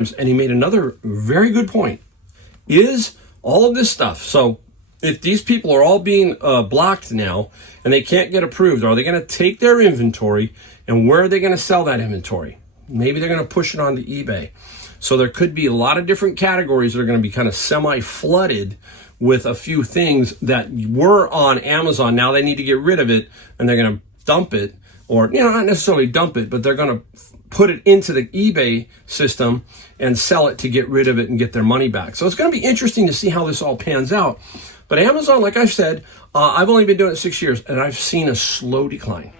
And he made another very good point. Is all of this stuff, so if these people are all being blocked now and they can't get approved, are they going to take their inventory and where are they going to sell that inventory? Maybe they're going to push it onto eBay. So there could be a lot of different categories that are going to be kind of semi-flooded with a few things that were on Amazon. Now they need to get rid of it and they're going to dump it, or not necessarily dump it, but they're going to put it into the eBay system and sell it to get rid of it and get their money back. So it's going to be interesting to see how this all pans out. But Amazon, like I've said, I've only been doing it 6 years and I've seen a slow decline.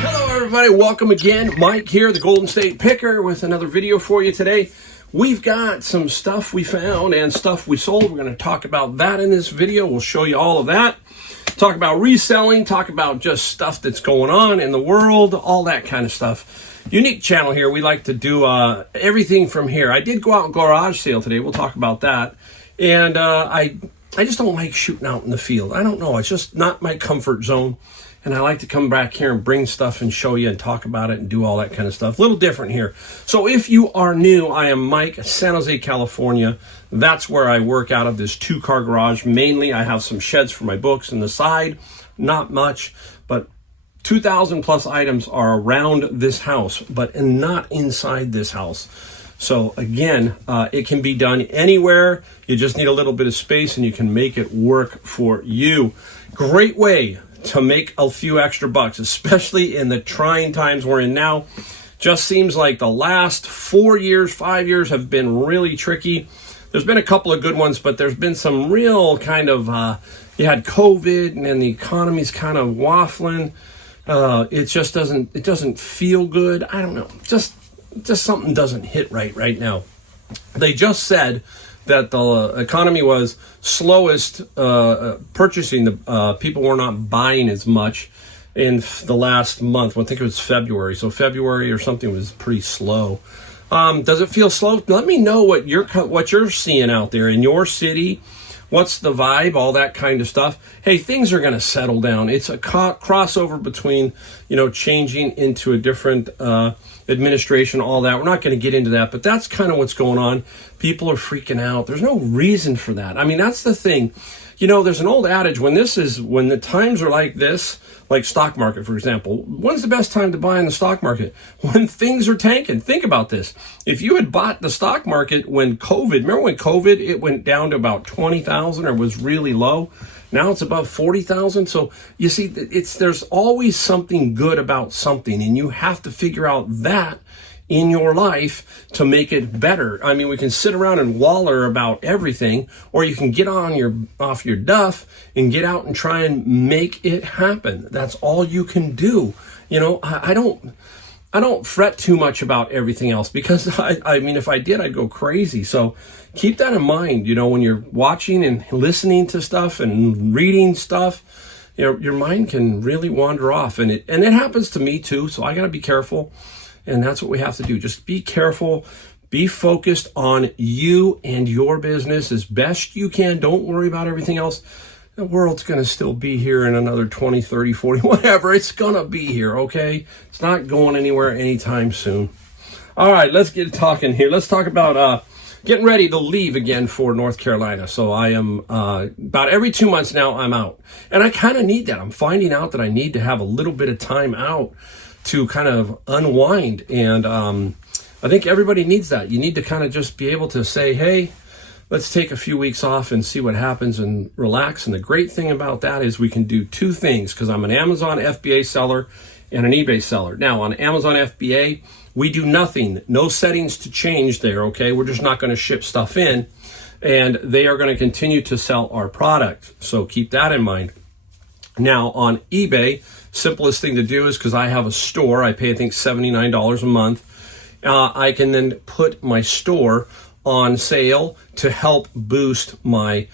Hello everybody, welcome again. Mike here, the Golden State Picker, with another video for you today. We've got some stuff we found and stuff we sold. We're going to talk about that in this video. We'll show you all of that. Talk about reselling, talk about just stuff that's going on in the world, all that kind of stuff. Unique channel here. We like to do everything from here. I did go out and garage sale today. We'll talk about that. And I just don't like shooting out in the field. I don't know. It's just not my comfort zone. And I like to come back here and bring stuff and show you and talk about it and do all that kind of stuff. A little different here. So if you are new, I am Mike, San Jose, California. That's where I work out of, this 2-car garage. Mainly, I have some sheds for my books on the side. Not much, but 2,000 plus items are around this house, but not inside this house. So again, it can be done anywhere. You just need a little bit of space and you can make it work for you. Great way to make a few extra bucks, especially in the trying times we're in now. Just seems like the last 4 years, 5 years have been really tricky. There's been a couple of good ones, but there's been some real kind of, you had COVID and then the economy's kind of waffling. It just doesn't feel good. I don't know. Just something doesn't hit right now. They just said that the economy was slowest purchasing. The people were not buying as much in the last month. I think it was February. So February or something was pretty slow. Does it feel slow? Let me know what you're seeing out there in your city. What's the vibe? All that kind of stuff. Hey, things are going to settle down. It's a crossover between, changing into a different administration, all that. We're not going to get into that, but that's kind of what's going on. People are freaking out. There's no reason for that. I mean, that's the thing. There's an old adage, when the times are like this, like stock market, for example, when's the best time to buy in the stock market? When things are tanking. Think about this. If you had bought the stock market when remember when COVID, it went down to about 20,000 or was really low. Now it's above 40,000. So you see, there's always something good about something, and you have to figure out that in your life to make it better. I mean, we can sit around and waller about everything, or you can get off your duff and get out and try and make it happen. That's all you can do. I don't fret too much about everything else, because I mean, if I did, I'd go crazy. So keep that in mind, when you're watching and listening to stuff and reading stuff, your mind can really wander off, and it happens to me too. So I got to be careful. And that's what we have to do. Just be careful. Be focused on you and your business as best you can. Don't worry about everything else. The world's going to still be here in another 20, 30, 40, whatever. It's going to be here, okay? It's not going anywhere anytime soon. All right, let's get talking here. Let's talk about getting ready to leave again for North Carolina. So I am about every 2 months now, I'm out. And I kind of need that. I'm finding out that I need to have a little bit of time out to kind of unwind. And I think everybody needs that. You need to kind of just be able to say, hey, let's take a few weeks off and see what happens and relax. And the great thing about that is we can do two things, because I'm an Amazon FBA seller and an eBay seller. Now, on Amazon FBA, we do nothing, no settings to change there, okay? We're just not going to ship stuff in, and they are going to continue to sell our product. So keep that in mind. Now, on eBay, simplest thing to do is, because I have a store, I pay, I think, $79 a month. I can then put my store on sale to help boost my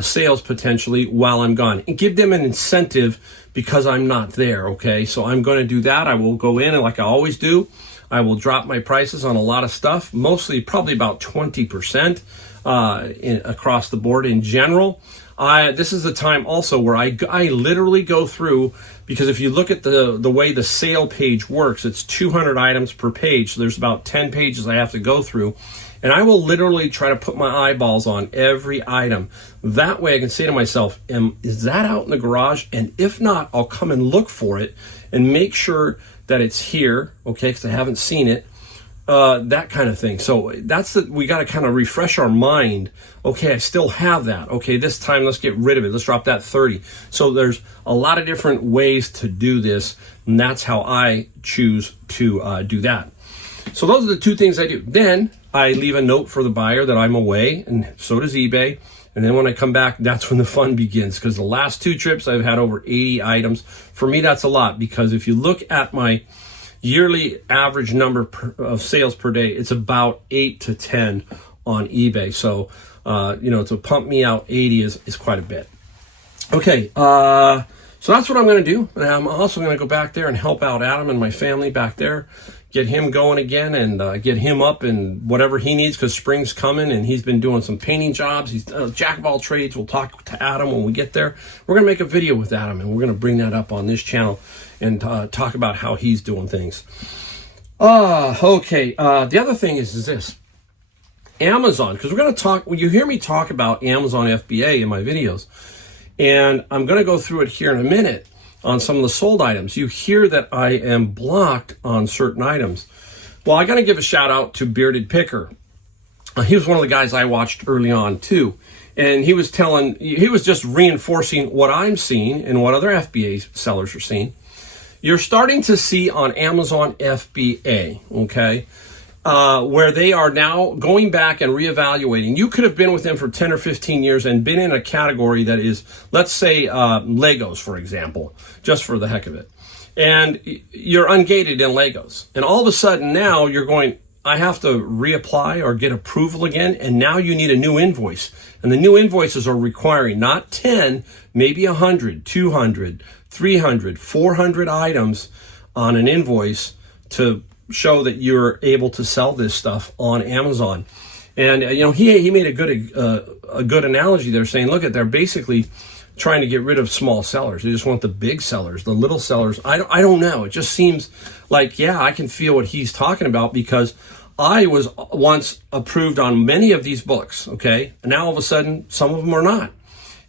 sales potentially while I'm gone, and give them an incentive because I'm not there, okay? So I'm going to do that. I will go in, and like I always do, I will drop my prices on a lot of stuff, mostly probably about 20%. across the board in general. This is the time also where I literally go through, because if you look at the way the sale page works, it's 200 items per page. So there's about 10 pages I have to go through. And I will literally try to put my eyeballs on every item. That way I can say to myself, is that out in the garage? And if not, I'll come and look for it and make sure that it's here, okay, because I haven't seen it. That kind of thing. So we got to kind of refresh our mind. Okay, I still have that. Okay, this time let's get rid of it. Let's drop that 30. So there's a lot of different ways to do this, and that's how I choose to do that. So those are the two things I do. Then I leave a note for the buyer that I'm away, and so does eBay. And then when I come back, that's when the fun begins, because the last 2 trips I've had over 80 items. For me, that's a lot, because if you look at my yearly average number of sales per day, it's about 8 to 10 on eBay. So, to pump me out 80 is quite a bit. Okay, so that's what I'm going to do. And I'm also going to go back there and help out Adam and my family back there, get him going again, and get him up and whatever he needs, because spring's coming and he's been doing some painting jobs. He's a jack of all trades. We'll talk to Adam when we get there. We're going to make a video with Adam, and we're going to bring that up on this channel and talk about how he's doing things. Okay. The other thing is this. Amazon, because we're going to talk, when you hear me talk about Amazon FBA in my videos, and I'm going to go through it here in a minute on some of the sold items, you hear that I am blocked on certain items. Well, I got to give a shout out to Bearded Picker. He was one of the guys I watched early on too. And he was just reinforcing what I'm seeing and what other FBA sellers are seeing. You're starting to see on Amazon FBA, okay, where they are now going back and reevaluating. You could have been with them for 10 or 15 years and been in a category that is, let's say, Legos, for example, just for the heck of it. And you're ungated in Legos. And all of a sudden now you're going, I have to reapply or get approval again, and now you need a new invoice. And the new invoices are requiring not 10, maybe 100, 200, 300, 400 items on an invoice to show that you're able to sell this stuff on Amazon. And he made a good analogy there, saying, look, they're basically trying to get rid of small sellers. They just want the big sellers, the little sellers. I don't know. It just seems like, yeah, I can feel what he's talking about, because I was once approved on many of these books, okay? And now all of a sudden, some of them are not.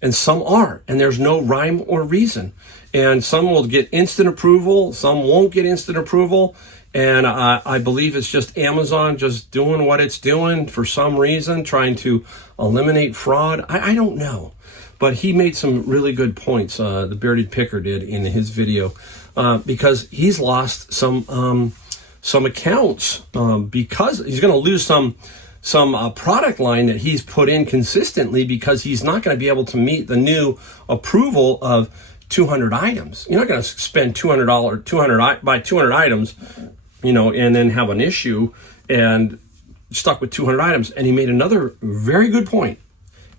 And some are. And there's no rhyme or reason. And some will get instant approval. Some won't get instant approval. And I believe it's just Amazon just doing what it's doing for some reason, trying to eliminate fraud. I don't know. But he made some really good points, the Bearded Picker did in his video, because he's lost some accounts because he's going to lose some product line that he's put in consistently, because he's not going to be able to meet the new approval of 200 items. You're not going to spend buy 200 items, and then have an issue and stuck with 200 items. And he made another very good point,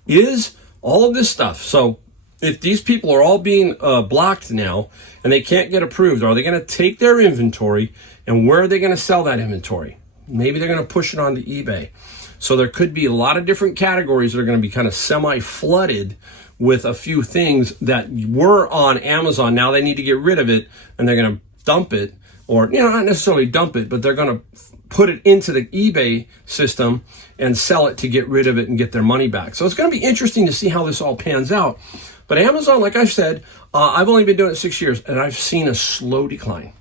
is all of this stuff. So if these people are all being blocked now and they can't get approved, are they going to take their inventory, and where are they going to sell that inventory? Maybe they're going to push it onto eBay. So there could be a lot of different categories that are going to be kind of semi-flooded with a few things that were on Amazon. Now they need to get rid of it, and they're going to dump it, or not necessarily dump it, but they're going to put it into the eBay system and sell it to get rid of it and get their money back. So it's going to be interesting to see how this all pans out. But Amazon, like I've said, I've only been doing it 6 years, and I've seen a slow decline,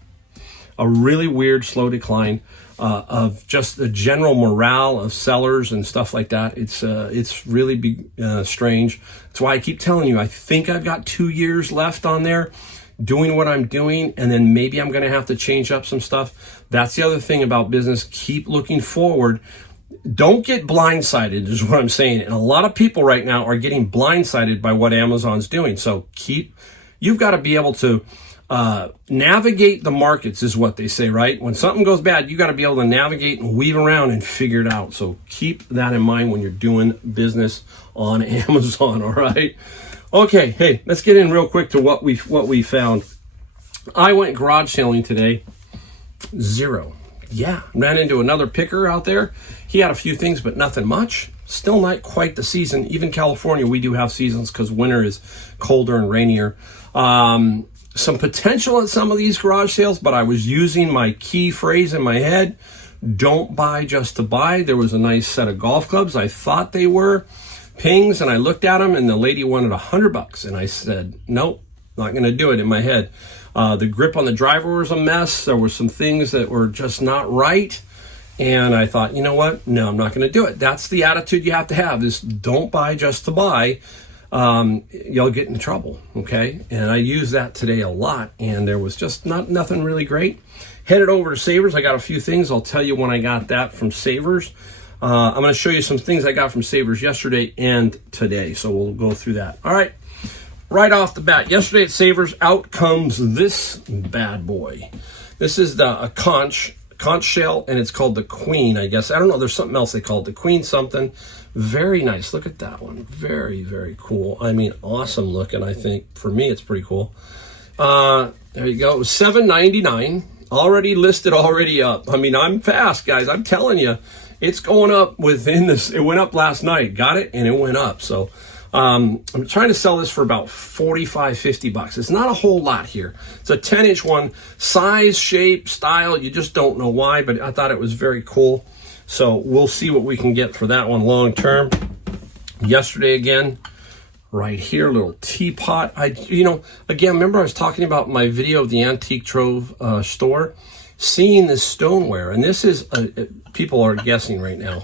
a really weird slow decline of just the general morale of sellers and stuff like that. It's really strange. That's why I keep telling you, I think I've got 2 years left on there doing what I'm doing, and then maybe I'm going to have to change up some stuff. That's the other thing about business. Keep looking forward. Don't get blindsided is what I'm saying. And a lot of people right now are getting blindsided by what Amazon's doing. So you've got to be able to navigate the markets, is what they say, right? When something goes bad, you got to be able to navigate and weave around and figure it out. So keep that in mind when you're doing business on Amazon, all right? Okay, hey, let's get in real quick to what we found. I went garage sailing today. 0. Yeah, ran into another picker out there. He had a few things, but nothing much. Still not quite the season. Even California, we do have seasons because winter is colder and rainier. Some potential at some of these garage sales, but I was using my key phrase in my head. Don't buy just to buy. There was a nice set of golf clubs. I thought they were Pings, and I looked at them, and the lady wanted $100, and I said, nope, not going to do it in my head. The grip on the driver was a mess. There were some things that were just not right, and I thought, you know what? No, I'm not going to do it. That's the attitude you have to have, is don't buy just to buy. You'll get in trouble, okay? And I used that today a lot, and there was just nothing really great. Headed over to Savers. I got a few things. I'll tell you when I got that from Savers. I'm going to show you some things I got from Savers yesterday and today, so we'll go through that. All right, right off the bat, yesterday at Savers, out comes this bad boy. This is a conch shell, and it's called the Queen, I guess. I don't know. There's something else they call it. The Queen something. Very nice. Look at that one. Very, very cool. I mean, awesome looking, I think. For me, it's pretty cool. There you go. It was $7.99. Already listed, already up. I mean, I'm fast, guys. I'm telling you, it's going up within this. It went up last night. Got it? And it went up. So I'm trying to sell this for about $45, $50. It's not a whole lot here. It's a 10-inch one. Size, shape, style, you just don't know why, but I thought it was very cool. So we'll see what we can get for that one long term. Yesterday again, right here, little teapot. Again, remember I was talking about my video of the Antique Trove store, seeing this stoneware, and this is people are guessing right now,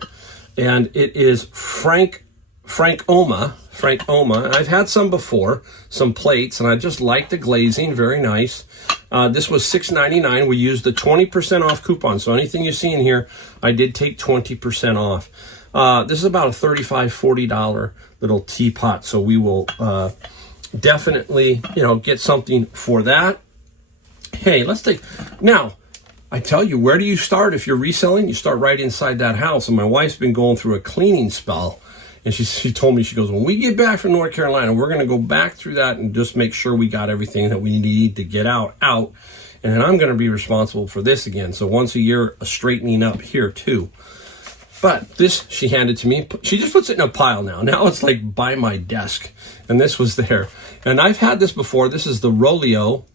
and it is Frank Oma. I've had some before, some plates, and I just like the glazing. Very nice. This was $6.99. We used the 20% off coupon, so anything you see in here, I did take 20% off. This is about a $35, $40 little teapot, so we will definitely, get something for that. Hey, let's take, now, I tell you, where do you start if you're reselling? You start right inside that house, and my wife's been going through a cleaning spell, and she told me, she goes, when we get back from North Carolina, we're going to go back through that and just make sure we got everything that we need to get out, and then I'm going to be responsible for this again. So once a year, a straightening up here too. But this, she handed to me. She just puts it in a pile now. Now it's like by my desk. And this was there. And I've had this before. This is the Rolio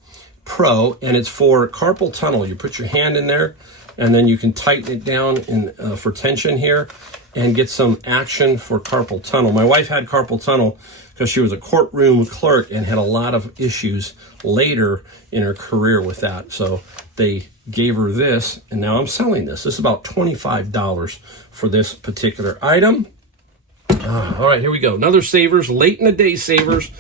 Pro, and it's for carpal tunnel. You put your hand in there, and then you can tighten it down for tension here and get some action for carpal tunnel. My wife had carpal tunnel because she was a courtroom clerk and had a lot of issues later in her career with that. So they gave her this, and now I'm selling this. This is about $25 for this particular item. All right, here we go. Another Savers, late in the day Savers.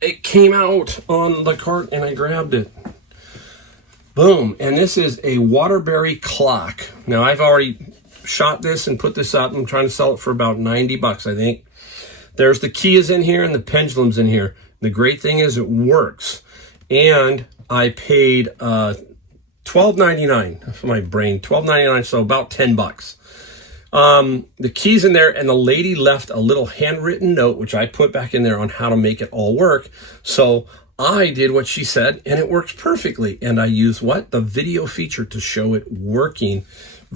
It came out on the cart, and I grabbed it. Boom, and this is a Waterbury clock. Now, I've already shot this and put this up. I'm trying to sell it for about $90, I think. There's the key is in here, and the pendulum's in here. The great thing is it works. And I paid $12.99 for my brain, $12.99, so about $10. The key's in there, and the lady left a little handwritten note, which I put back in there on how to make it all work. So I did what she said, and it works perfectly. And I used the video feature to show it working.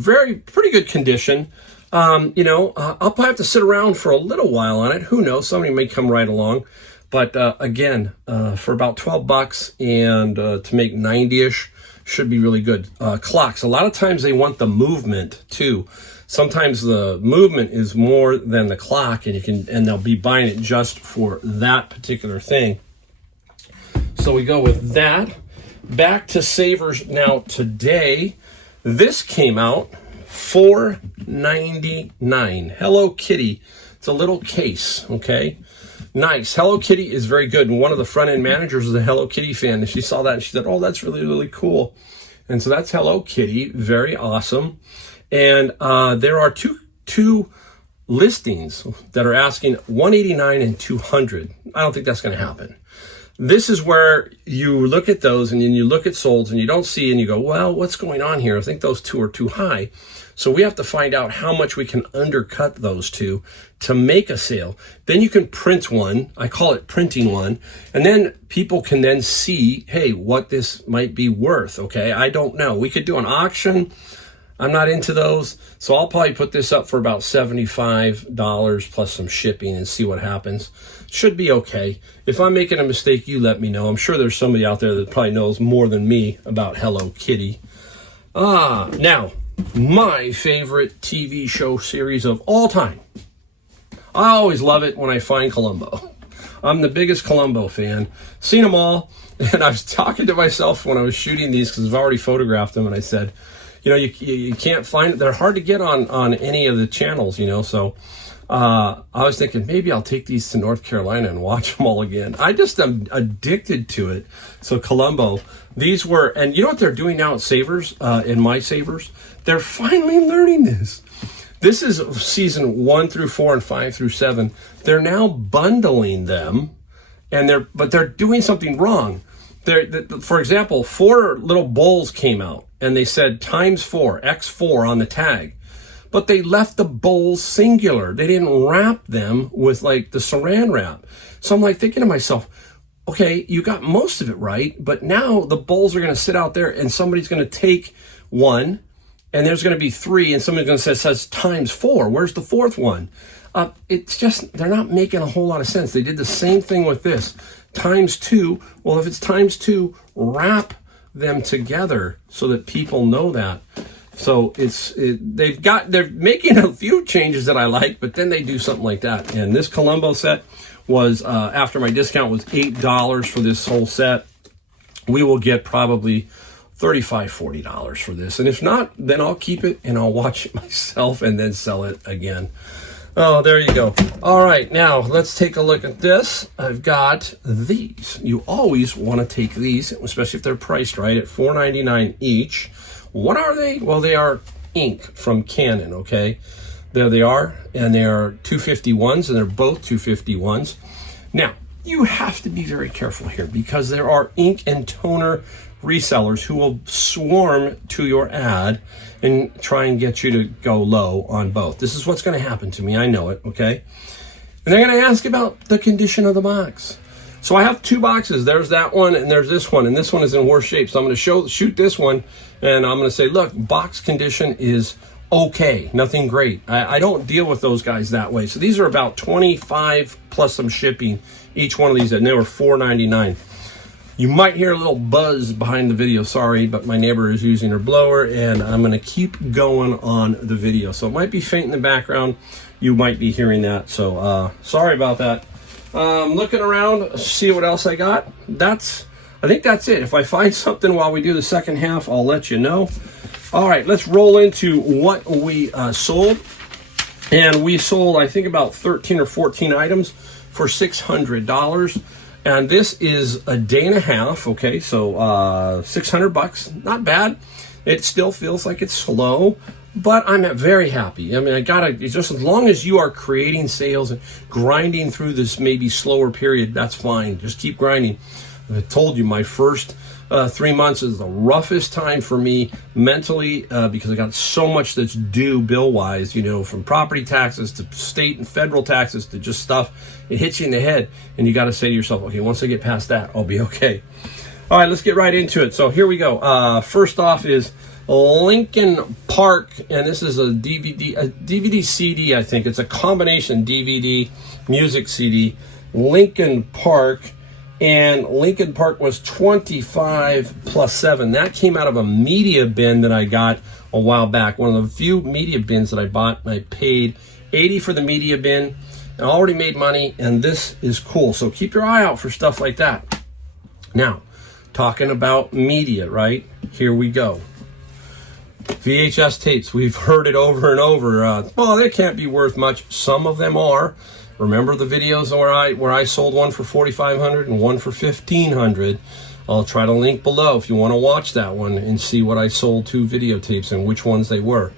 Pretty good condition. I'll probably have to sit around for a little while on it. Who knows? Somebody may come right along. But again, for about $12 and to make 90-ish should be really good. Clocks, a lot of times they want the movement too. Sometimes the movement is more than the clock, and they'll be buying it just for that particular thing. So we go with that. Back to Savers now today. This came out $4.99. Hello Kitty. It's a little case, okay? Nice. Hello Kitty is very good. And one of the front-end managers is a Hello Kitty fan. And she saw that and she said, oh, that's really, really cool. And so that's Hello Kitty. Very awesome. And there are two listings that are asking $189 and $200. I don't think that's going to happen. This is where you look at those and then you look at solds and you don't see and you go, well, what's going on here? I think those two are too high. So we have to find out how much we can undercut those two to make a sale. Then you can print one. I call it printing one. And then people can then see, hey, what this might be worth. Okay, I don't know. We could do an auction. I'm not into those, so I'll probably put this up for about $75 plus some shipping and see what happens. Should be okay. If I'm making a mistake, you let me know. I'm sure there's somebody out there that probably knows more than me about Hello Kitty. Now, my favorite TV show series of all time. I always love it when I find Columbo. I'm the biggest Columbo fan. Seen them all, and I was talking to myself when I was shooting these because I've already photographed them, and I said, you know, you can't find it. They're hard to get on any of the channels, you know. So I was thinking maybe I'll take these to North Carolina and watch them all again. I just am addicted to it. So Columbo, these were, and you know what they're doing now at Savers, in my Savers? They're finally learning this. This is season 1 through 4 and 5 through 7. They're now bundling them, but they're doing something wrong. For example, 4 little bowls came out, and they said ×4, X4 on the tag. But they left the bowls singular. They didn't wrap them with like the saran wrap. So I'm like thinking to myself, okay, you got most of it right, but now the bowls are going to sit out there and somebody's going to take one, and there's going to be 3, and somebody's going to say, it says ×4. Where's the 4th one? It's just, they're not making a whole lot of sense. They did the same thing with this. ×2, well, if it's ×2, wrap them together so that people know that. So they're making a few changes that I like, but then they do something like that. And this Columbo set was, after my discount, was $8 for this whole set. We will get probably $35, $40 for this. And if not, then I'll keep it and I'll watch it myself and then sell it again. Oh, there you go. All right, now let's take a look at this. I've got these. You always want to take these, especially if they're priced right, at $4.99 each. What are they? Well, they are ink from Canon, okay? There they are, and they are 251s, and they're both 251s. Now, you have to be very careful here because there are ink and toner resellers who will swarm to your ad and try and get you to go low on both. This is what's going to happen to me. I know it, okay? And they're going to ask about the condition of the box. So I have 2 boxes. There's that one and there's this one, and this one is in worse shape. So I'm going to shoot this one, and I'm going to say, look, box condition is okay, nothing great. I don't deal with those guys that way. So these are about $25 plus some shipping, each one of these, and they were $4.99. You might hear a little buzz behind the video, sorry, but my neighbor is using her blower, and I'm going to keep going on the video. So it might be faint in the background. You might be hearing that, so sorry about that. Looking around, see what else I got. I think that's it. If I find something while we do the second half, I'll let you know. All right, let's roll into what we sold. And we sold, I think, about 13 or 14 items for $600. And this is a day and a half, okay? So $600, not bad. It still feels like it's slow, but I'm very happy. I mean, just as long as you are creating sales and grinding through this maybe slower period, that's fine. Just keep grinding. I told you my first 3 months is the roughest time for me mentally because I got so much that's due bill-wise, you know, from property taxes to state and federal taxes to just stuff. It hits you in the head, and you got to say to yourself, okay, once I get past that, I'll be okay. All right, let's get right into it. So here we go. First off is Lincoln Park, and this is a DVD CD, I think. It's a combination DVD, music CD, Lincoln Park. And Lincoln Park was 25 plus 7. That came out of a media bin that I got a while back. One of the few media bins that I bought. I paid $80 for the media bin. I already made money, and this is cool. So keep your eye out for stuff like that. Now, talking about media, right? Here we go. VHS tapes. We've heard it over and over. Well, they can't be worth much. Some of them are. Remember the videos where I sold one for $4,500 and one for $1,500? I'll try to link below if you want to watch that one and see what I sold 2 videotapes and which ones they were.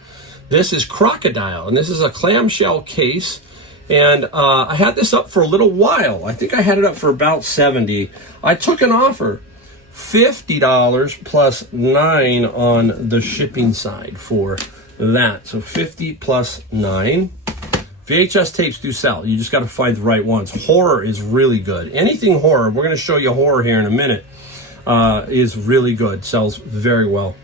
This is Crocodile, and this is a clamshell case. And I had this up for a little while. I think I had it up for about $70. I took an offer, $50 plus $9 on the shipping side for that. So $50 plus $9. VHS tapes do sell. You just got to find the right ones. Horror is really good. Anything horror, we're going to show you horror here in a minute, is really good. Sells very well.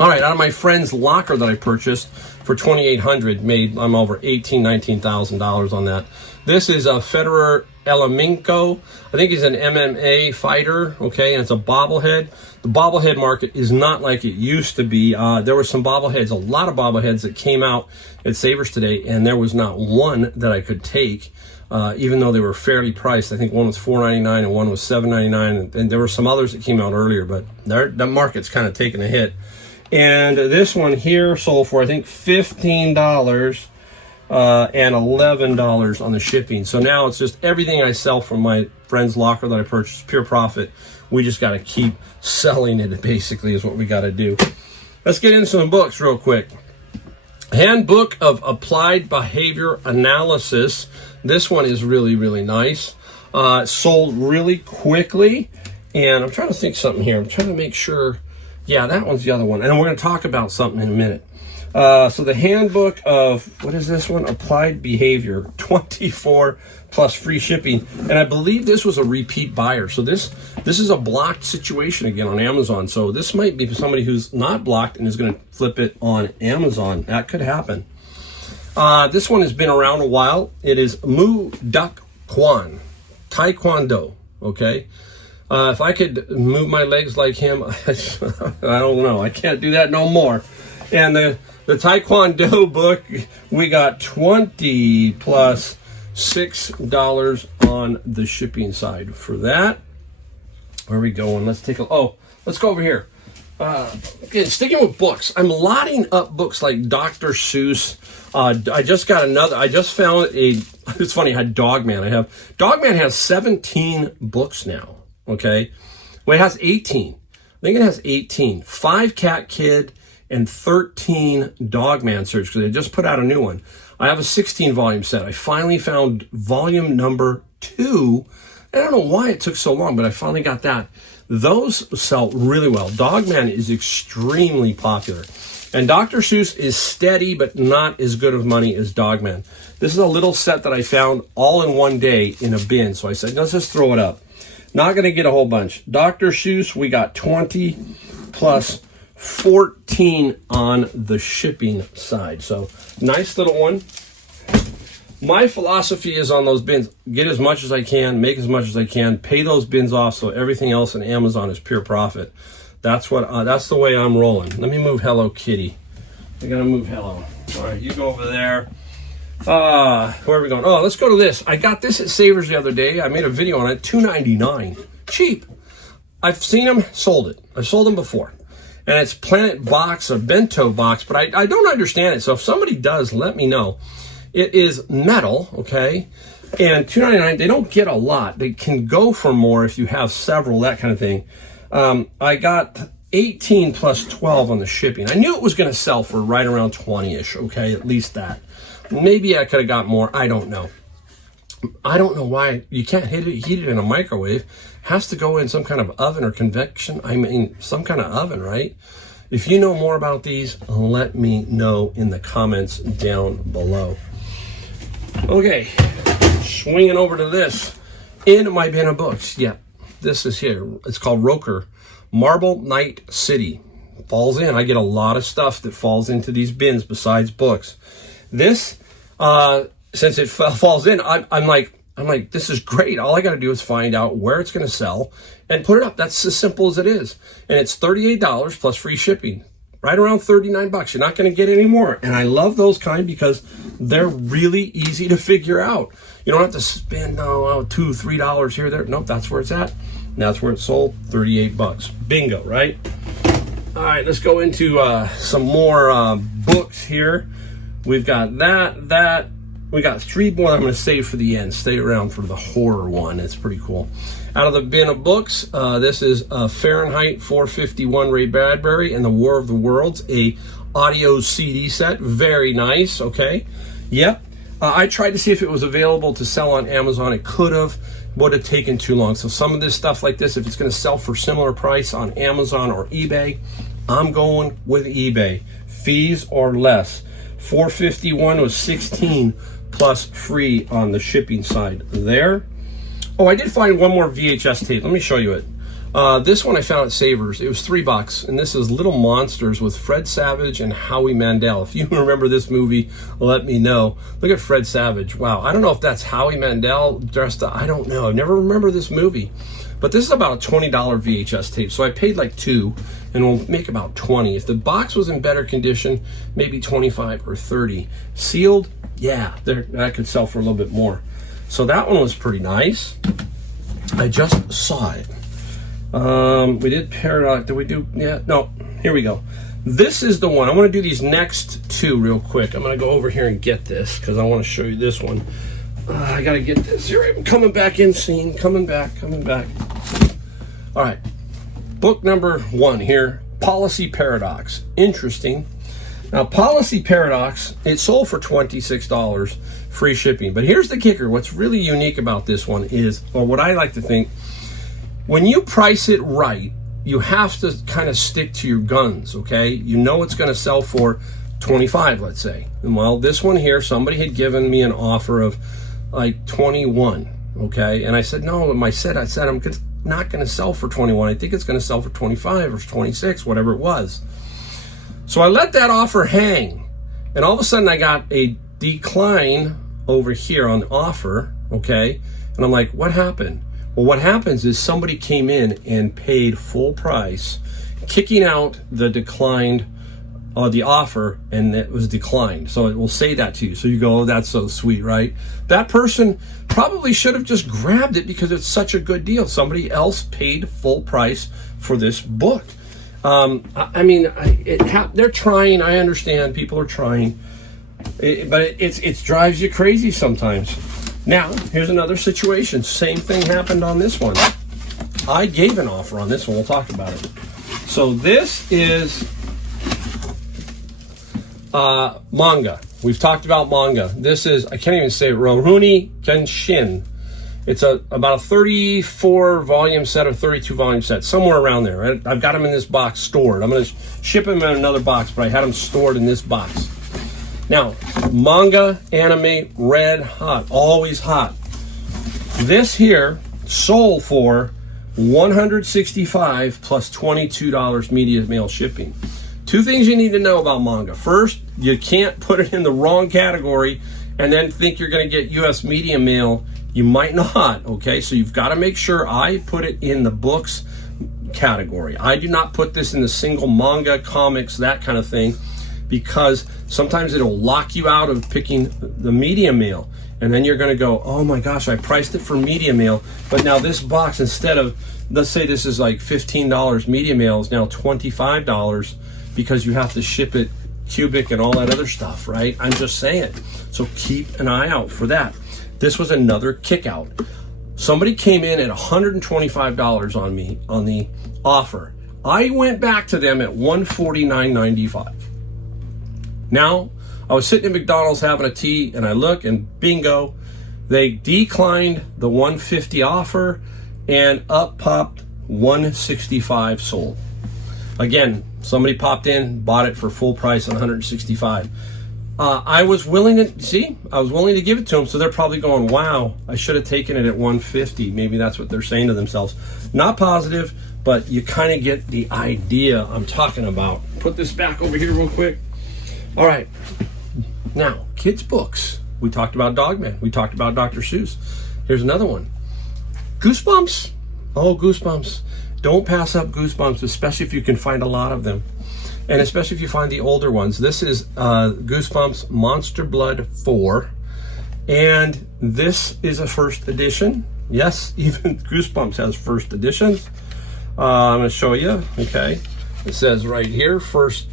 All right, out of my friend's locker that I purchased for $2,800, made I'm over $19,000 on that. This is a Federer Elemenko. I think he's an MMA fighter, okay, and it's a bobblehead. The bobblehead market is not like it used to be. There were some bobbleheads, a lot of bobbleheads that came out at Savers today, and there was not one that I could take, even though they were fairly priced. I think one was $4.99 and one was $7.99, and there were some others that came out earlier, but the market's kind of taken a hit. And this one here sold for, I think, $15 and $11 on the shipping. So now it's just everything I sell from my friend's locker that I purchased, pure profit. We just got to keep selling it, basically, is what we got to do. Let's get into some books real quick. Handbook of Applied Behavior Analysis. This one is really, really nice. Sold really quickly. And I'm trying to think something here. I'm trying to make sure. Yeah, that one's the other one. And we're going to talk about something in a minute. So the handbook of, what is this one? Applied Behavior, 24 plus free shipping. And I believe this was a repeat buyer. So this is a blocked situation again on Amazon. So this might be somebody who's not blocked and is going to flip it on Amazon. That could happen. This one has been around a while. It is Mu Duk Kwan, Taekwondo, okay? If I could move my legs like him, I don't know. I can't do that no more. And the Taekwondo book, we got 20 plus $6 on the shipping side for that. Where are we going? Let's take a, let's go over here. Again, sticking with books, I'm lotting up books like Dr. Seuss. I just got another, I just found it's funny, I had Dogman. Dogman has 17 books now, okay? Well, it has 18. I think it has 18. 5 Cat Kid and 13 Dogman search, because they just put out a new one. I have a 16 volume set. I finally found volume number 2. I don't know why it took so long, but I finally got that. Those sell really well. Dogman is extremely popular. And Dr. Seuss is steady, but not as good of money as Dogman. This is a little set that I found all in one day in a bin. So I said, let's just throw it up. Not going to get a whole bunch. Dr. Seuss, we got 20 plus 14 on the shipping side. So nice little one. My philosophy is on those bins, get as much as I can, make as much as I can, pay those bins off so everything else in Amazon is pure profit. That's the way I'm rolling. Let me move Hello Kitty. I gotta move Hello. All right, you go over there. Where are we going? Oh, let's go to this. I got this at Savers the other day. I made a video on it, $2.99. Cheap. I've seen them, sold it. I've sold them before. And it's Planet Box, a bento box, but I don't understand it. So if somebody does, let me know. It is metal, okay? And $2.99, they don't get a lot. They can go for more if you have several, that kind of thing. I got 18 plus 12 on the shipping. I knew it was going to sell for right around 20-ish, okay? At least that. Maybe I could have got more. I don't know. I don't know why you can't heat it in a microwave. It has to go in some kind of oven or convection. I mean, some kind of oven, right? If you know more about these, let me know in the comments down below. Okay, swinging over to this. In my bin of books, yeah, this is here. It's called Roker, Marble Knight City. Falls in. I get a lot of stuff that falls into these bins besides books. This, since it falls in, I'm like, this is great. All I got to do is find out where it's going to sell and put it up. That's as simple as it is. And it's $38 plus free shipping. Right around 39 bucks. You're not going to get any more. And I love those kind because they're really easy to figure out. You don't have to spend $2, $3 here, there. Nope, that's where it's at. And that's where it sold, 38 bucks. Bingo, right? All right, let's go into some more books here. We've got that. We got 3 more I'm going to save for the end. Stay around for the horror one. It's pretty cool. Out of the bin of books, this is Fahrenheit 451 Ray Bradbury and the War of the Worlds, a audio CD set. Very nice, okay? Yep. I tried to see if it was available to sell on Amazon. It could have. Would have taken too long. So some of this stuff like this, if it's going to sell for similar price on Amazon or eBay, I'm going with eBay. Fees or less. 451 was 16 plus free on the shipping side there. Oh, I did find one more VHS tape. Let me show you it. This one I found at Savers. It was $3, and this is Little Monsters with Fred Savage and Howie Mandel. If you remember this movie, let me know. Look at Fred Savage. Wow, I don't know if that's Howie Mandel dressed up. I don't know. I never remember this movie. But this is about a $20 VHS tape, so I paid like $2, and we'll make about $20. If the box was in better condition, maybe $25 or $30. Sealed, yeah, that could sell for a little bit more. So that one was pretty nice. I just saw it. We did Paradox. Did we do? Yeah, no. Here we go. This is the one. I want to do these next two real quick. I'm going to go over here and get this because I want to show you this one. I got to get this. Here I'm coming back in scene. Coming back. All right. Book number 1 here. Policy Paradox. Interesting. Now, Policy Paradox, it sold for $26, free shipping. But here's the kicker. What's really unique about this one is, or what I like to think, when you price it right, you have to kind of stick to your guns, okay? You know it's going to sell for $25, let's say. And well, this one here, somebody had given me an offer of like $21, okay? And I said, no, I said I'm not going to sell for $21. I think it's going to sell for $25 or $26, whatever it was. So I let that offer hang. And all of a sudden I got a decline over here on the offer, okay? And I'm like, what happened? Well, what happens is somebody came in and paid full price, kicking out the declined the offer, and it was declined. So it will say that to you. So you go, oh, that's so sweet, right? That person probably should have just grabbed it because it's such a good deal. Somebody else paid full price for this book. I mean, they're trying. I understand people are trying, but it drives you crazy sometimes. Now, here's another situation. Same thing happened on this one. I gave an offer on this one. We'll talk about it. So this is manga. We've talked about manga. This is, I can't even say it, Rurouni Kenshin. It's about a 34 volume set or 32 volume set, somewhere around there. I've got them in this box stored. I'm going to ship them in another box, but I had them stored in this box. Now, manga, anime, red hot, always hot. This here sold for $165 plus $22 media mail shipping. Two things you need to know about manga. First, you can't put it in the wrong category and then think you're going to get U.S. media mail. You might not, okay? So you've got to make sure I put it in the books category. I do not put this in the single manga, comics, that kind of thing, because sometimes it'll lock you out of picking the media mail. And then you're going to go, oh my gosh, I priced it for media mail, but now this box, instead of, let's say this is like $15 media mail, is now $25 because you have to ship it cubic and all that other stuff, right? I'm just saying. So keep an eye out for that. This was another kick out. Somebody came in at $125 on me on the offer. I went back to them at $149.95. Now, I was sitting at McDonald's having a tea, and I look, and bingo, they declined the $150 offer, and up popped $165 sold. Again, somebody popped in, bought it for full price on $165. I was willing to give it to them, so they're probably going, wow, I should have taken it at $150. Maybe that's what they're saying to themselves. Not positive, but you kind of get the idea I'm talking about. Put this back over here real quick. All right. Now, kids' books. We talked about Dogman. We talked about Dr. Seuss. Here's another one. Goosebumps. Oh, Goosebumps. Don't pass up Goosebumps, especially if you can find a lot of them. And especially if you find the older ones. This is Goosebumps Monster Blood 4. And this is a first edition. Yes, even Goosebumps has first editions. I'm going to show you. Okay. It says right here, first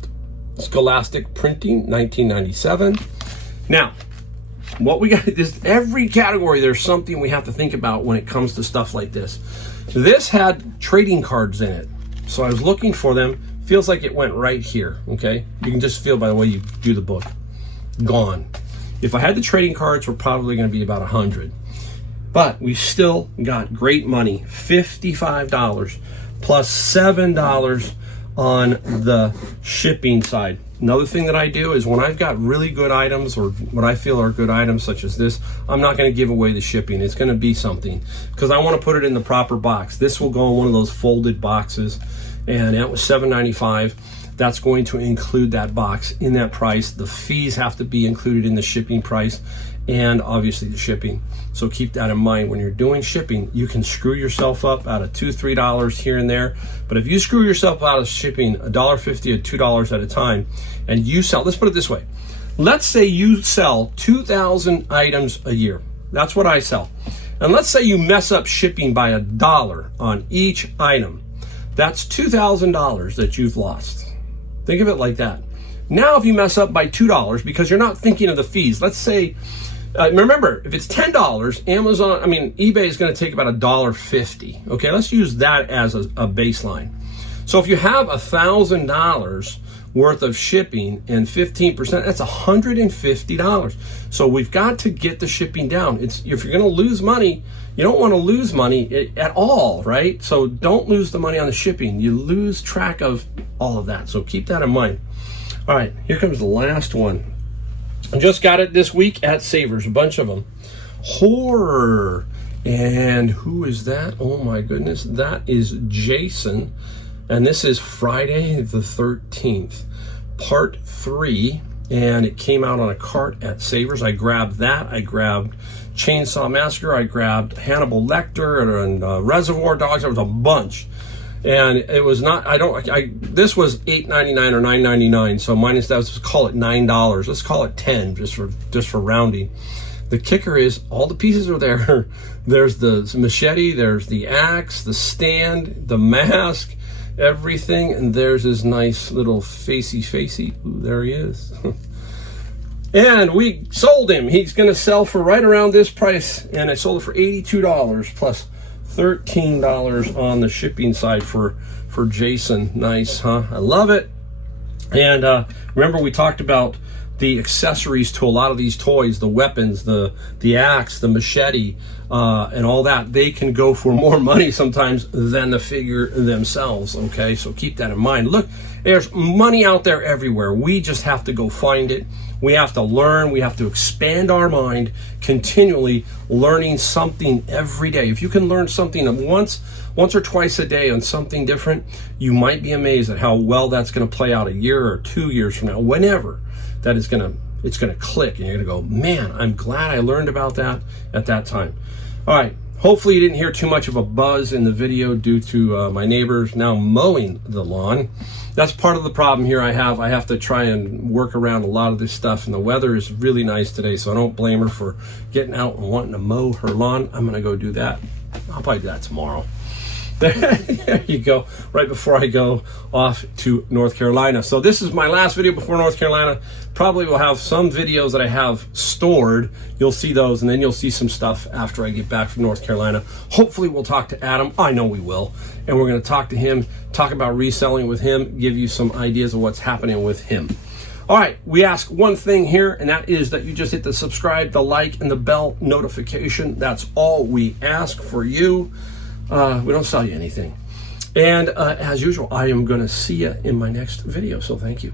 Scholastic Printing, 1997. Now, what we got is every category, there's something we have to think about when it comes to stuff like this. This had trading cards in it. So I was looking for them. Feels like it went right here, okay? You can just feel by the way you do the book. Gone. If I had the trading cards, we're probably going to be about 100. But we still got great money, $55 plus $7 on the shipping side. Another thing that I do is when I've got really good items or what I feel are good items such as this, I'm not going to give away the shipping. It's going to be something because I want to put it in the proper box. This will go in one of those folded boxes, and that was $7.95. That's going to include that box in that price. The fees have to be included in the shipping price and obviously the shipping. So keep that in mind. When you're doing shipping, you can screw yourself up out of $2, $3 here and there. But if you screw yourself out of shipping $1.50 or $2 at a time, and you sell, let's put it this way. Let's say you sell 2,000 items a year. That's what I sell. And let's say you mess up shipping by $1 on each item. That's $2,000 that you've lost. Think of it like that. Now, if you mess up by $2 because you're not thinking of the fees, let's say, remember, if it's $10, eBay is going to take about $1.50. Okay, let's use that as a baseline. So if you have $1,000 worth of shipping and 15%, that's $150. So we've got to get the shipping down. If you're going to lose money, you don't want to lose money at all, right? So don't lose the money on the shipping. You lose track of all of that. So keep that in mind. All right, here comes the last one. I just got it this week at Savers, a bunch of them. Horror. And who is that? Oh my goodness, that is Jason. And this is Friday the 13th, part 3. And it came out on a cart at Savers. I grabbed that. I grabbed Chainsaw Massacre. I grabbed Hannibal Lecter and Reservoir Dogs. There was a bunch. And it was not, this was $8.99 or $9.99. So minus that, let's call it $9. Let's call it 10 just for rounding. The kicker is all the pieces are there. There's the machete, there's the axe, the stand, the mask, everything. And there's his nice little facey. Ooh, there he is. And we sold him. He's going to sell for right around this price. And I sold it for $82 plus $13 on the shipping side for Jason. Nice, huh? I love it. And remember, we talked about the accessories to a lot of these toys, the weapons, the axe, the machete, and all that. They can go for more money sometimes than the figure themselves, okay? So keep that in mind. Look, there's money out there everywhere. We just have to go find it. We have to learn. We have to expand our mind, continually learning something every day. If you can learn something once or twice a day on something different, you might be amazed at how well that's going to play out a year or 2 years from now, whenever that is it's going to click, and you're going to go, man, I'm glad I learned about that at that time. All right. Hopefully you didn't hear too much of a buzz in the video due to my neighbors now mowing the lawn. That's part of the problem here I have to try and work around a lot of this stuff, and the weather is really nice today, so I don't blame her for getting out and wanting to mow her lawn. I'm going to go do that. I'll probably do that tomorrow. There you go, right before I go off to North Carolina. So this is my last video before North Carolina. Probably will have some videos that I have stored. You'll see those, and then you'll see some stuff after I get back from North Carolina. Hopefully we'll talk to Adam. I know we will. And we're going to talk to him, talk about reselling with him, give you some ideas of what's happening with him. All right, we ask one thing here, and that is that you just hit the subscribe, the like, and the bell notification. That's all we ask for you. We don't sell you anything. And as usual, I am going to see you in my next video. So thank you.